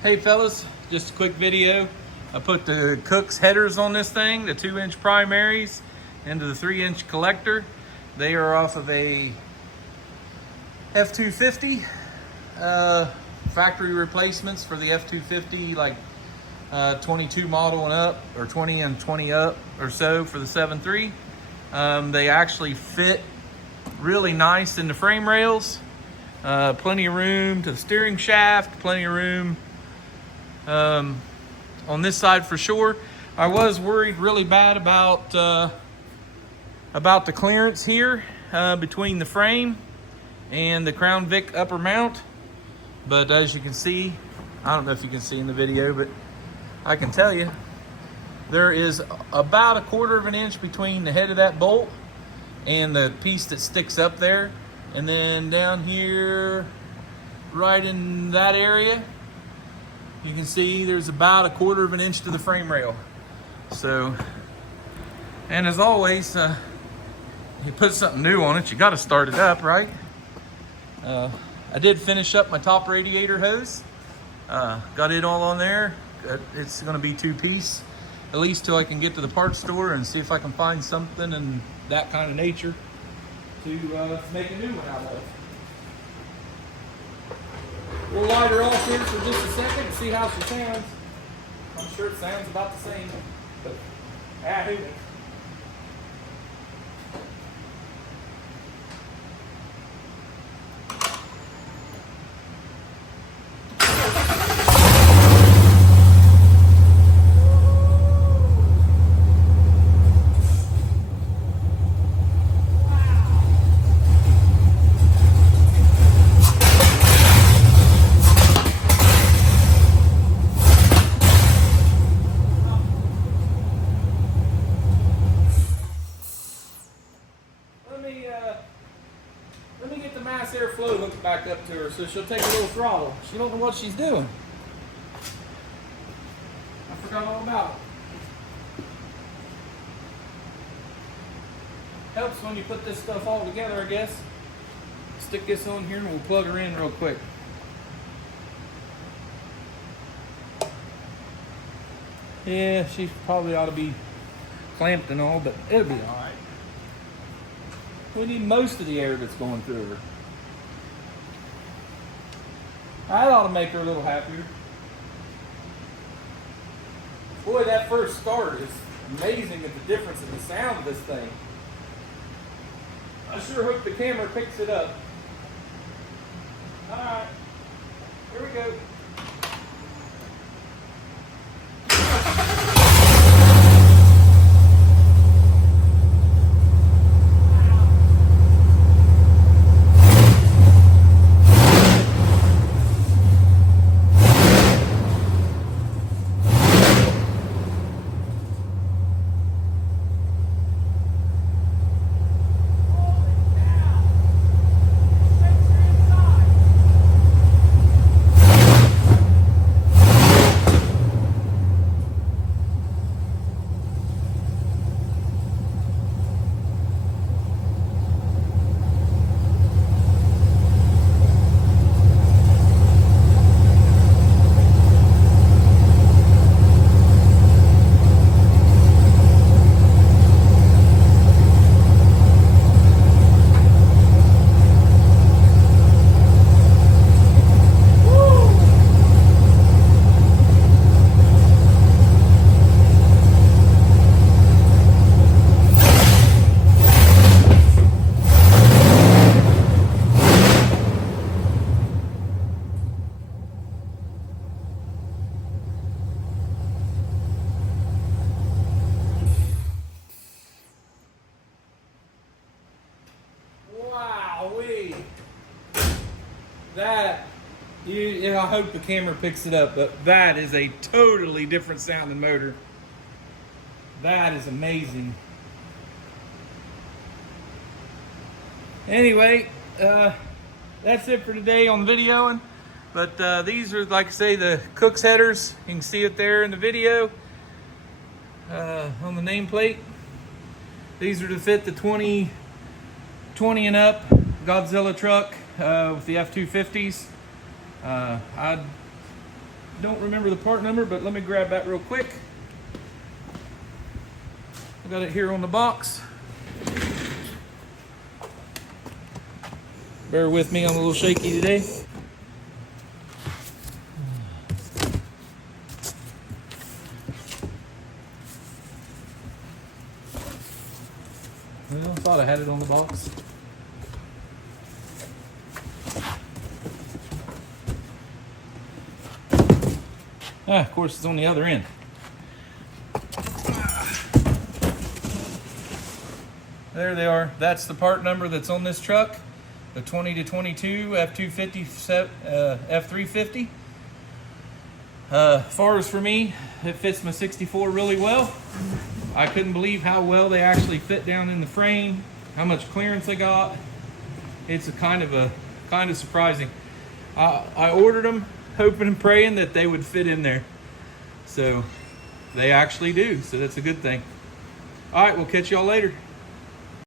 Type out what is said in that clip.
Hey fellas, just a quick video. I put the KOOKS headers on this thing, the 2-inch primaries into the 3-inch collector. They are off of a F250 factory replacements for the F250, like 22 model and up, or 20 and 20 up or so for the 7.3. They actually fit really nice in the frame rails. Plenty of room to the steering shaft, plenty of room on this side for sure. I was worried really bad about the clearance here between the frame and the Crown Vic upper mount. But as you can see, I don't know if you can see in the video, but I can tell you, there is about 1/4 of an inch between the head of that bolt and the piece that sticks up there. And then down here, right in that area, you can see there's about 1/4 of an inch to the frame rail. So, and as always, you put something new on it, you got to start it up, right? I did finish up my top radiator hose. Got it all on there. It's going to be 2-piece, at least till I can get to the parts store and see if I can find something in that kind of nature to make a new one out of. We'll light her off here for just a second and see how she sounds. I'm sure it sounds about the same, but who knows? Let me get the mass airflow hooked back up to her so she'll take a little throttle. She don't know what she's doing. I forgot all about it. Helps when you put this stuff all together, I guess. Stick this on here and we'll plug her in real quick. Yeah, she probably ought to be clamped and all, but it'll be all right. We need most of the air that's going through her. That ought to make her a little happier. Boy, that first start is amazing at the difference in the sound of this thing. I sure hope the camera picks it up. All right, here we go. Wowee. That, I hope the camera picks it up, but that is a totally different sounding motor. That is amazing. Anyway, that's it for today on the videoing. But these are, like I say, the KOOKS headers. You can see it there in the video on the nameplate. These are to fit the 20 and up Godzilla truck with the F250s. I'd don't remember the part number, but let me grab that real quick. I got it here on the box. Bear with me, I'm a little shaky today. Well, I thought I had it on the box. Of course, it's on the other end. There they are. That's the part number that's on this truck. The 20 to 22 F250, F350. As far as for me, it fits my 64 really well. I couldn't believe how well they actually fit down in the frame, how much clearance they got. It's kind of surprising. I ordered them hoping and praying that they would fit in there. So they actually do, so that's a good thing. All right, we'll catch y'all later.